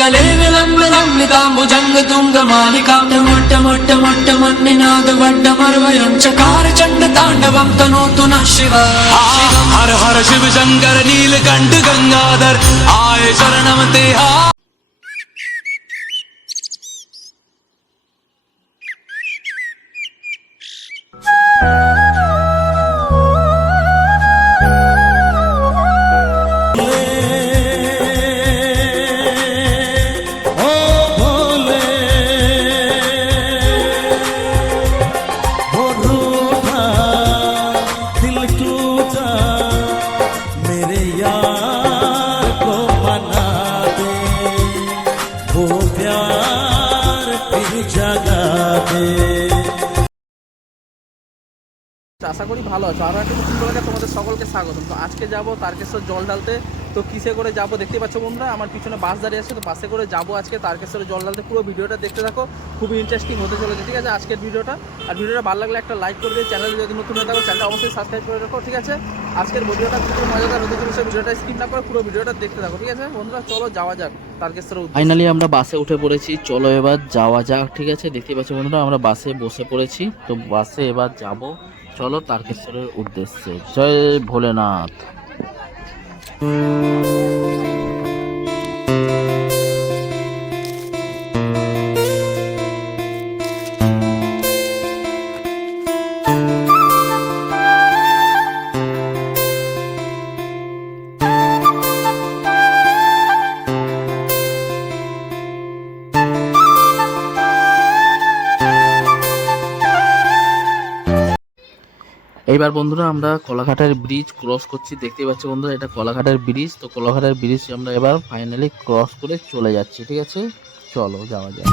గలేవిలంబుజంగ తుంగ మాలికాండ మొట్ట మొట్ట మొట్ట మన్ని నాద వడ్డ మరవయంచ కార చండ తాండవం తనోతున శివ. హర హర శివ శంకర నీలకంఠ గంగాధర్. ఆయ శరణం తేహా আছো। আরও একটা নতুন ব্লগে তোমাদের সকলকে স্বাগতম। তো আজকে যাব তারকেশ্বর জল ঢালতে। তো কিসে করে যাব দেখতে পাচ্ছ বন্ধুরা? আমার পিছনে বাস দাঁড়িয়ে আছে, তো বাসে করে যাব আজকে তারকেশ্বরে জল ঢালতে। পুরো ভিডিওটা দেখতে থাকো, খুবই ইন্টারেস্টিং হতে চলেছে, ঠিক আছে? আজকের ভিডিওটা। আর ভিডিওটা ভালো লাগলে একটা লাইক করে দিয়ে চ্যানেল যদি নতুন হয়ে থাকো চ্যানেলটা অবশ্যই সাবস্ক্রাইব করে রাখো, ঠিক আছে? আজকের ভিডিওটা খুবই মজাদার হতে চলেছে। ভিডিওটা স্কিপ না করে পুরো ভিডিওটা দেখতে থাকো, ঠিক আছে? বন্ধুরা, চলো যাওয়া যাক তারকেশ্বর ফাইনালি আমরা বাসে উঠে পড়েছি। চলো এবার যাওয়া যাক, ঠিক আছে? দেখতে পাচ্ছ বন্ধুরা, আমরা বাসে বসে পড়েছি। তো বাসে এবার যাব চলো তারকেশ্বরের উদ্দেশ্যে। জয় ভোলেনাথ। এইবার বন্ধুরা আমরা কলাঘাটের ব্রিজ ক্রস করছি। দেখতে পাচ্ছি বন্ধুরা, এটা কলাঘাটের ব্রিজ তো কলাঘাটের ব্রিজ আমরা এবার ফাইনালি ক্রস করে চলে যাচ্ছি, ঠিক আছে? চলো, যাওয়া যায়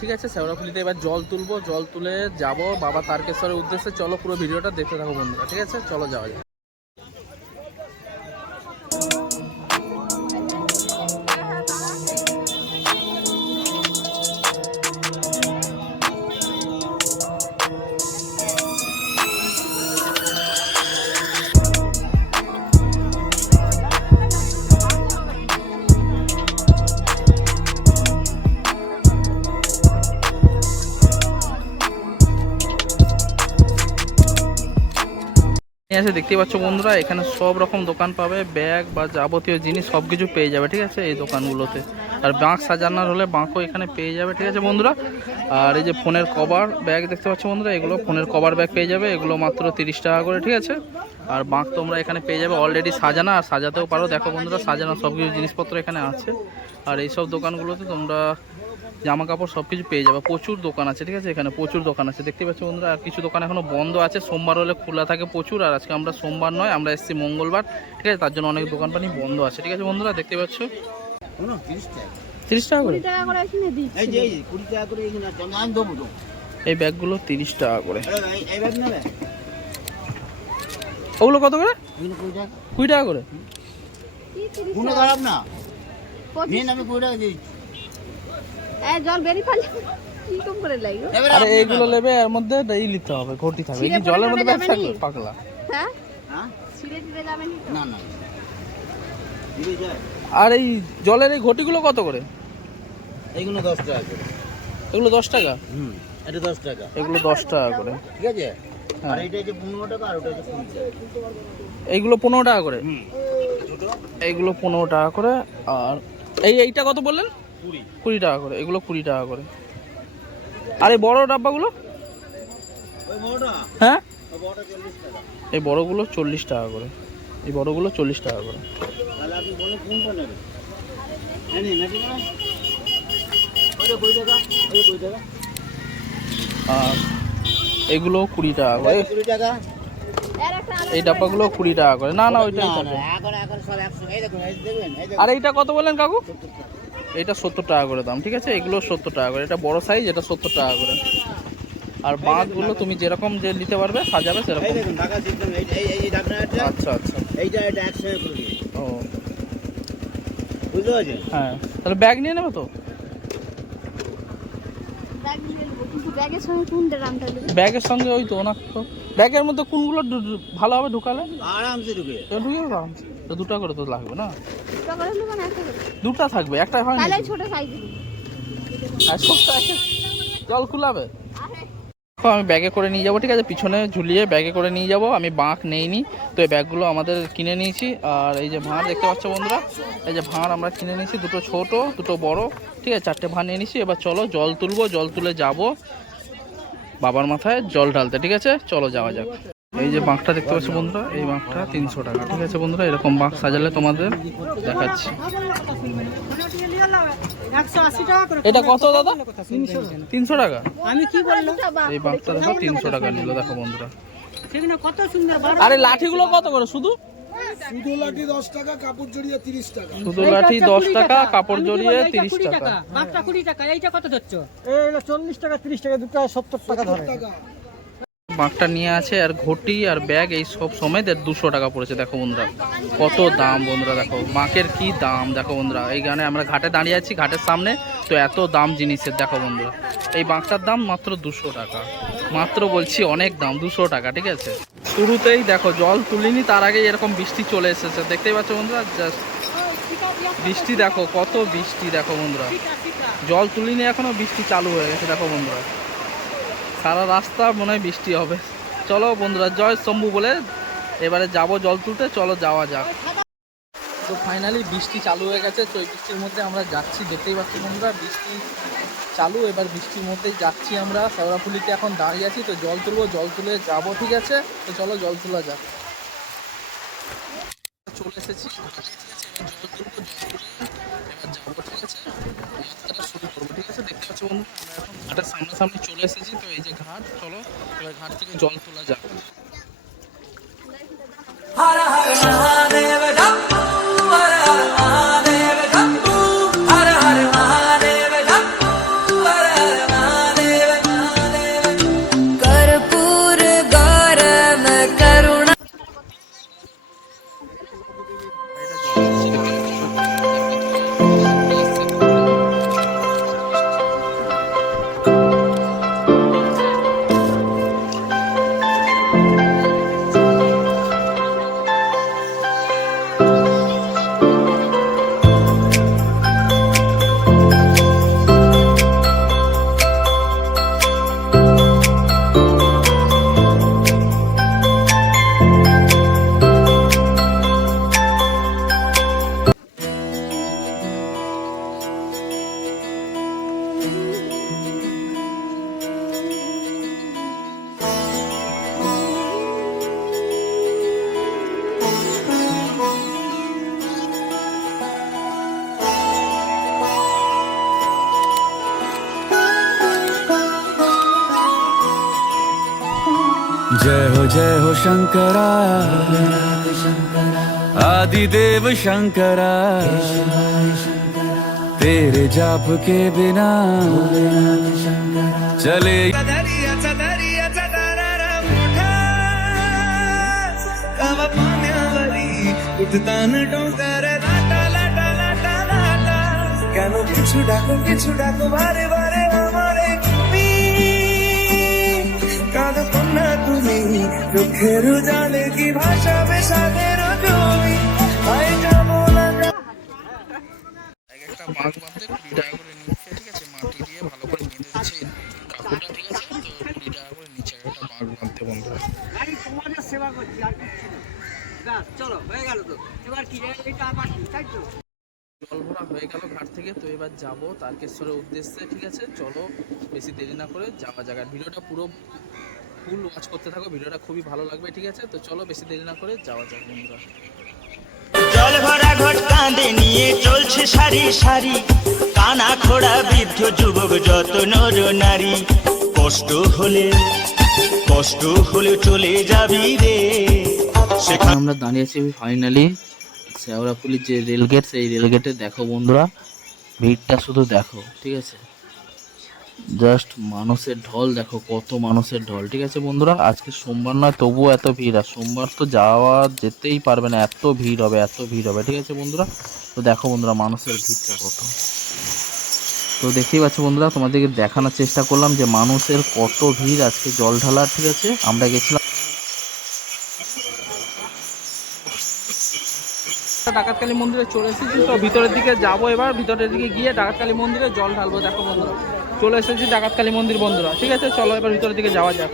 ঠিক আছে? শ্যাওড়াফুলিতে এবার জল তুলবো, জল তুলে যাব বাবা তারকেশ্বরের উদ্দেশ্যে। চলো পুরো ভিডিওটা দেখতে থাকো বন্ধুরা, ঠিক আছে? চলো, যাওয়া যাক। আছে দেখতে পাচ্ছ বন্ধুরা, এখানে সব রকম দোকান পাবে, ব্যাগ বা যাবতীয় জিনিস সব কিছু পেয়ে যাবে, ঠিক আছে? এই দোকানগুলোতে। আর বাঁক সাজানোর হলে বাঁকও এখানে পেয়ে যাবে, ঠিক আছে বন্ধুরা? আর এই যে ফোনের কভার ব্যাগ দেখতে পাচ্ছ বন্ধুরা, এগুলো ফোনের কভার ব্যাগ পেয়ে যাবে, এগুলো মাত্র তিরিশ টাকা করে, ঠিক আছে? আর বাঁক তোমরা এখানে পেয়ে যাবে অলরেডি সাজানো, আর সাজাতেও পারো। দেখো বন্ধুরা, সাজানো সব কিছু জিনিসপত্র এখানে আছে। আর এইসব দোকানগুলোতে তোমরা জামা কাপড় সব কিছু পেয়ে যাবে। প্রচুর দোকান আছে ঠিক আছে? এখানে প্রচুর দোকান আছে। দেখতে পাচ্ছি বন্ধুরা আর কিছু দোকান এখনও বন্ধ আছে। সোমবার হলে খোলা থাকে প্রচুর আর আজকে আমরা সোমবার নয় আমরা এসেছি মঙ্গলবার ঠিক আছে? তার জন্য অনেক দোকানপানি বন্ধ আছে ঠিক আছে বন্ধুরা? দেখতে পাচ্ছ? তিরিশ টাকা। করে? টাকা করে এখানে দিচ্ছি। এই ব্যাগগুলো তিরিশ টাকা করে। এই- এই ব্যাগ নেবে? ওগুলো কত করে? কুড়ি টাকা। করে? কোনো খারাপ না। আমি কুড়ি টাকা দিচ্ছি। এই জল বেরিয়ে ফেলে। কি কম করে লাগল এবারে আরে এইগুলো নেবে এর মধ্যে এই নিতে হবে ঘটি থাকবে। এই জলের মধ্যে যাবে ব্যাগ পাগলা। হ্যাঁ? হ্যাঁ? নি? না আর এই জলের এই ঘটিগুলো কত করে? এইগুলো দশ টাকা করে। এগুলো দশ টাকা? হুম এটা দশ টাকা। এগুলো দশ টাকা করে। ঠিক আছে? হ্যাঁ। আর এটা হচ্ছে পনেরো টাকা আর ওটা হচ্ছে এইগুলো পনেরো টাকা করে? হুম। এইগুলো পনেরো টাকা করে আর এই এইটা কত বললেন? কুড়ি। টাকা করে এগুলো কুড়ি টাকা করে। আর এই বড় ডাব্বাগুলো? হ্যাঁ? এই বড়গুলো চল্লিশ টাকা করে এই বড়গুলো চল্লিশ টাকা করে। বলুন আর এগুলো কুড়ি টাকা করে। এই ডাব্বাগুলো কুড়ি টাকা করে। না না ওইটাই আর এইটা কত বললেন কাকু? এটা সত্তর টাকা করে দাম ঠিক আছে? এগুলো সত্তর টাকা করে। এটা বড় সাইজ এটা সত্তর টাকা করে। আর বাঁধগুলো তুমি যেরকম যে নিতে পারবে সাজাবে সেরকম। দেখুন টাকা দিচ্ছেন এই এই এই আচ্ছা আচ্ছা। এইটা এটা একশো। ও। বুঝতে হ্যাঁ। তাহলে ব্যাগ নিয়ে নেবে তো? ব্যাগের সঙ্গে ব্যাগের সঙ্গে ওই তো ওনার তো। ব্যাগের মধ্যে কোনগুলো ঢু- ঢু- ভালো হবে ঢুকালে? আরামসে ঢুকে ঢুকে আরামসে। দুটো করে তো লাগবে না? দুটো না থাকবে একটা হয় তাহলে ছোট সাইজ আর ছোট্ট জল কুলাবে দেখো, আমি ব্যাগে করে নিয়ে যাব ঠিক আছে? পিছনে ঝুলিয়ে ব্যাগে করে নিয়ে যাব। আমি বাঁক নেইনি তো এই ব্যাগগুলো আমাদের কিনে নিয়েছি। আর এই যে ভাঁড় দেখতে পাচ্ছ বন্ধুরা এই যে ভাঁড় আমরা কিনে নিয়েছি দুটো ছোট দুটো বড় ঠিক আছে? চারটে ভাঁড় নিয়ে নিয়েছি। এবার চলো জল তুলবো জল তুলে যাব। বাবার মাথায় জল ঢালতে ঠিক আছে? চলো যাওয়া যাক। এই যে বাঁকটা দেখতে পাচ্ছ বন্ধুরা এই বাঁকটা তিনশো টাকা ঠিক আছে বন্ধুরা? এরকম বাঁক সাজালে তোমাদের দেখাচ্ছি। এটা কত দাদা? তিনশো টাকা? আমি কি বললাম এই বাঁকটা দেখো তিনশো টাকা নিল দেখো বন্ধুরা। আরে লাঠিগুলো কত করে শুধু? শুধু লাঠি দশ টাকা কাপড় জড়িয়ে তিরিশ টাকা। শুধু লাঠি দশ টাকা কাপড় জড়িয়ে তিরিশ টাকা। বাঘটা কুড়ি টাকা এইটা কত ধরছো? চল্লিশ টাকা তিরিশ টাকা দুটো সত্তর টাকা ধরে। বাঁকটা নিয়ে আছে আর ঘটি আর ব্যাগ এই সব এর দুশো টাকা পড়েছে। দেখো বন্ধুরা কত দাম বন্ধুরা দেখো। বাঁকের কি দাম দেখো বন্ধুরা। এই গানে আমরা ঘাটে দাঁড়িয়ে আছি ঘাটের সামনে। তো এত দাম জিনিসের দেখো বন্ধুরা। এই বাঁকটার দাম মাত্র দুশো টাকা। মাত্র বলছি অনেক দাম দুশো টাকা ঠিক আছে? শুরুতেই দেখো, জল তুলিনি, তার আগে এরকম বৃষ্টি চলে এসেছে। দেখতেই পাচ্ছ বন্ধুরা? জাস্ট বৃষ্টি দেখো, কত বৃষ্টি দেখো বন্ধুরা। জল তুলিনি, এখনও বৃষ্টি চালু হয়ে গেছে, দেখো বন্ধুরা। সারা রাস্তা মনে হয় বৃষ্টি হবে। চলো বন্ধুরা, জয় শম্ভু বলে এবারে যাব জল তুলতে, চলো যাওয়া যাক। তো ফাইনালি বৃষ্টি চালু হয়ে গেছে, তো বৃষ্টির মধ্যে আমরা যাচ্ছি, দেখতেই পাচ্ছি বন্ধুরা, বৃষ্টি চালু, এবার বৃষ্টির মধ্যেই যাচ্ছি আমরা। শেওড়াফুলিতে এখন দাঁড়িয়ে আছি, তো জল তুলবো, জল তুলে যাব, ঠিক আছে? তো চলো জল তোলা যাক। চলে এসেছি। যাব ঘাটের সামনাসামনি চলে এসেছি, তো এই যে ঘাট, চলো, এবার ঘাট থেকে জল তোলা যাক। जय हो जय हो शंकरा आदिदेव शंकरा तेरे जाप के बिना चले কেন কিছু ডাকো কিছু ডাকো বারে বারে জালে কি ভাষাবে যাব না একটা বাঁক বাঁধতে কুড়ি টাকা করে নিচ্ছে ঠিক আছে? মাটি দিয়ে ভালো করে বেঁধে দিচ্ছে। কাকুটা ঠিক আছে? তো কুড়ি টাকা করে নিচ্ছে একটা বাঁক বাঁধতে বন্ধুরা। তোমাদের সেবা করছি আর কিছু না। চলো হয়ে গেল তো। এবার কি এটা আবার তাই তো। জল হয়ে গেল ঘাট থেকে তো এবার যাব তারকেশ্বরের উদ্দেশ্যে ঠিক আছে? চলো বেশি দেরি না করে যাওয়া আর ভিডিওটা পুরো ফুল ওয়াচ করতে থাকো ভিডিওটা খুবই ভালো লাগবে ঠিক আছে? তো চলো বেশি দেরি না করে যাওয়া যাক বন্ধুরা। জল ভরা ঘট কাঁধে নিয়ে চলছে সারি সারি। কানা খোড়া বৃদ্ধ যুবক যত নর নারী। কষ্ট হলে কষ্ট হলে চলে যাবি রে। সেখানে আমরা দাঁড়িয়ে আছি ফাইনালি শেওড়াফুলির যে রেলগেট সেই রেলগেটে দেখো বন্ধুরা ভিড়টা শুধু দেখো ঠিক আছে? জাস্ট মানুষের ঢল, দেখো কত মানুষের ঢল, ঠিক আছে বন্ধুরা? আজকে সোমবার নয়, তবুও এত ভিড়, আর সোমবার তো যাওয়া যেতেই পারবে না, এত ভিড় হবে, এত ভিড় হবে, ঠিক আছে বন্ধুরা? তো দেখো বন্ধুরা, মানুষের ভিড়টা কত। তো দেখতেই পাচ্ছ বন্ধুরা, তোমাদেরকে দেখানোর চেষ্টা করলাম যে মানুষের কত ভিড়, আজকে জল ঢালার, ঠিক আছে? আমরা গেছিলাম ডাকাতকালী মন্দিরে চলে এসেছি। তো ভিতরের দিকে যাব এবার, ভিতরের দিকে গিয়ে ডাকাতকালী মন্দিরে জল ঢালবো, দেখো বন্ধুরা। চলে এসেছি ডাকাতকালী মন্দির বন্ধুরা, ঠিক আছে? চলো এবার ভিতরের দিকে যাওয়া যাক।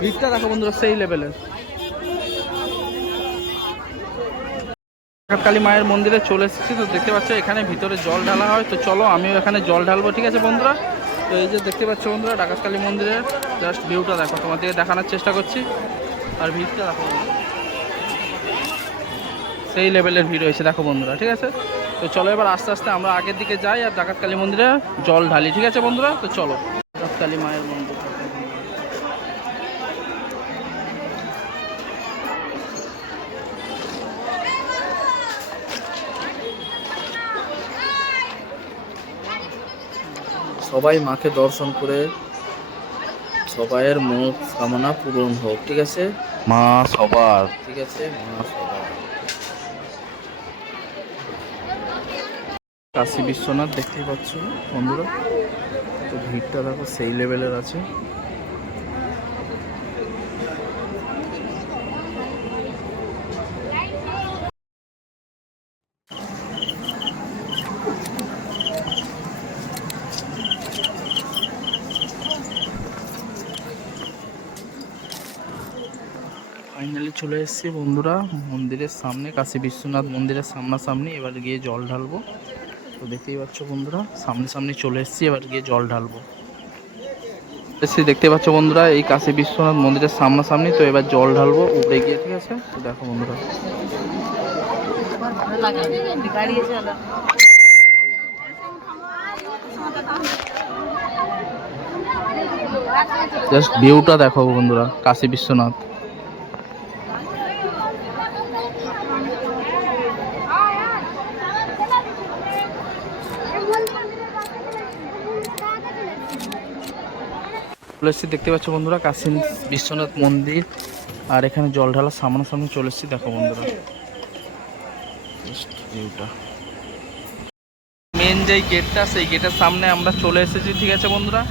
ভিড়টা দেখো বন্ধুরা, সেই লেভেলের কালী মায়ের মন্দিরে চলে এসেছি, তো দেখতে পাচ্ছ এখানে ভিতরে জল ঢালা হয়। তো চলো, আমিও এখানে জল ঢালবো, ঠিক আছে বন্ধুরা? তো এই যে দেখতে পাচ্ছ বন্ধুরা, ডাকাতকালী মন্দিরের জাস্ট ভিউটা দেখো, তোমাদেরকে দেখানোর চেষ্টা করছি। আর ভিড়টা দেখো। সেই লেভেলের ভিড় হয়েছে দেখো বন্ধুরা ঠিক আছে? তো চলো এবার আস্তে আস্তে আমরা আগের দিকে যাই আর ডাকাতকালী মন্দিরে জল ঢালি ঠিক আছে বন্ধুরা? তো চলো। ডাকাতকালী মায়ের মন্দির। সবাই মাকে দর্শন করে সবাইয়ের মন কামনা পূরণ হোক ঠিক আছে? মা সবার। ঠিক আছে মা সবার। কাশী বিশ্বনাথ দেখতেই পাচ্ছ বন্ধুরা। তো ভিড়টা দেখো, সেই লেভেলের আছে। ফাইনালি চলে এসেছি বন্ধুরা, মন্দিরের সামনে, কাশী বিশ্বনাথ মন্দিরের সামনাসামনি। এবার গিয়ে জল ঢালবো। তো দেখতেই পাচ্ছ বন্ধুরা, সামনে সামনে চলে এসেছি, এবার গিয়ে জল ঢালবো। এসছি দেখতে পাচ্ছ বন্ধুরা, এই কাশী বিশ্বনাথ মন্দিরের সামনাসামনি, তো এবার জল ঢালবো উপরে গিয়ে, ঠিক আছে? তো দেখো বন্ধুরা। জাস্ট ভিউটা দেখো বন্ধুরা, কাশী বিশ্বনাথ। চলে এসেছি, দেখতে পাচ্ছ বন্ধুরা কাশী বিশ্বনাথ মন্দির। আর এখানে জল ঢালার সামনাসামনি চলে এসেছি, দেখো বন্ধুরা। মেন যেই গেটটা সেই গেটের সামনে আমরা চলে এসেছি, ঠিক আছে বন্ধুরা?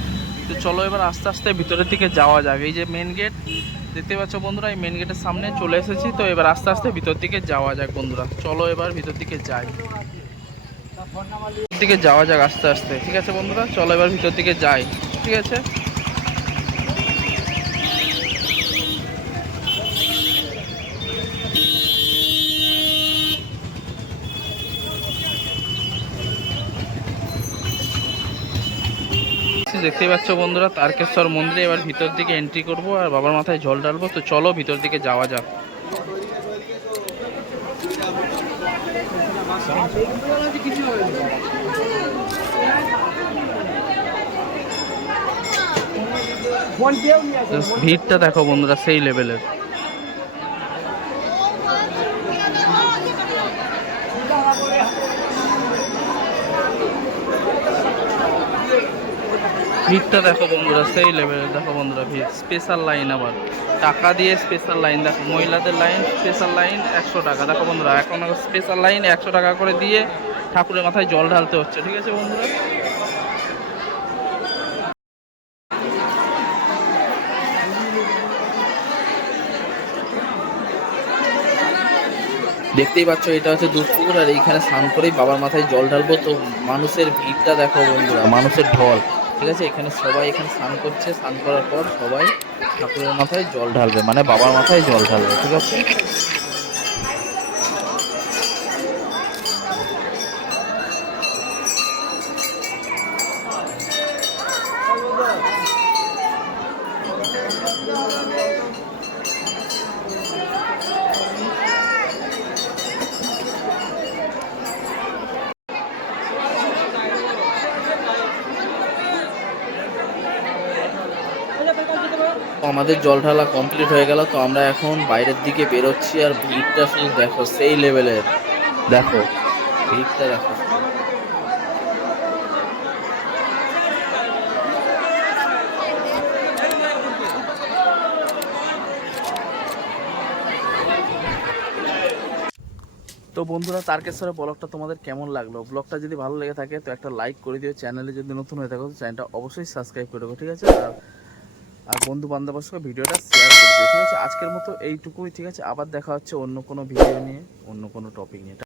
তো চলো এবার আস্তে আস্তে ভিতরের দিকে যাওয়া যাক। এই যে মেন গেট দেখতে পাচ্ছ বন্ধুরা, এই মেন গেটের সামনে চলে এসেছি, তো এবার আস্তে আস্তে ভিতর দিকে যাওয়া যাক বন্ধুরা। চলো এবার ভিতর দিকে যাই। ভিতর দিকে যাওয়া যাক আস্তে আস্তে, ঠিক আছে বন্ধুরা? চলো এবার ভিতর দিকে যাই, ঠিক আছে? দেখতেই পাচ্ছ বন্ধুরা, তারকেশ্বর মন্দিরে এবার ভিতর দিকে এন্ট্রি করব আর বাবার মাথায় জল ডালবো তো চলো ভিতর দিকে যাওয়া যাক। ভিড়টা দেখো বন্ধুরা, সেই লেভেলের ভিড়টা দেখো বন্ধুরা, সেই লেভেলের দেখো বন্ধুরা ভিড়। স্পেশাল লাইন আবার। টাকা দিয়ে স্পেশাল লাইন দেখো মহিলাদের লাইন স্পেশাল লাইন একশো টাকা। দেখো বন্ধুরা, এখন স্পেশাল লাইন একশো টাকা করে দিয়ে ঠাকুরের মাথায় জল ঢালতে হচ্ছে, ঠিক আছে বন্ধুরা? দেখতেই পাচ্ছ, এটা হচ্ছে দুধপুকুর, আর এইখানে স্নান করেই বাবার মাথায় জল ঢালবো। তো মানুষের ভিড়টা দেখো বন্ধুরা, মানুষের ঢল। ঠিক আছে, এখানে সবাই এখানে স্নান করছে, স্নান করার পর সবাই ঠাকুরের মাথায় জল ঢালবে মানে বাবার মাথায় জল ঢালবে, ঠিক আছে? আমাদের জল ঢালা কমপ্লিট হয়ে গেল, তো আমরা এখন বাইরের দিকে বেরোচ্ছি আর ভিড়টা শুধু দেখো, সেই লেভেলের দেখো, ভিড়টা দেখো। তো বন্ধুরা, তারকেশ্বরের ব্লগটা তোমাদের কেমন লাগল? ব্লগটা যদি ভালো লেগে থাকে, তো একটা লাইক করে দিও। চ্যানেলে যদি নতুন হয়ে থাকো চ্যানেলটা অবশ্যই সাবস্ক্রাইব করে দেবো ঠিক আছে? আর বন্ধু বান্ধবের সঙ্গে ভিডিওটা শেয়ার করে ঠিক আছে? আজকের মতো এইটুকুই, ঠিক আছে? আবার দেখা হচ্ছে অন্য কোনো ভিডিও নিয়ে, অন্য কোনো টপিক নিয়ে।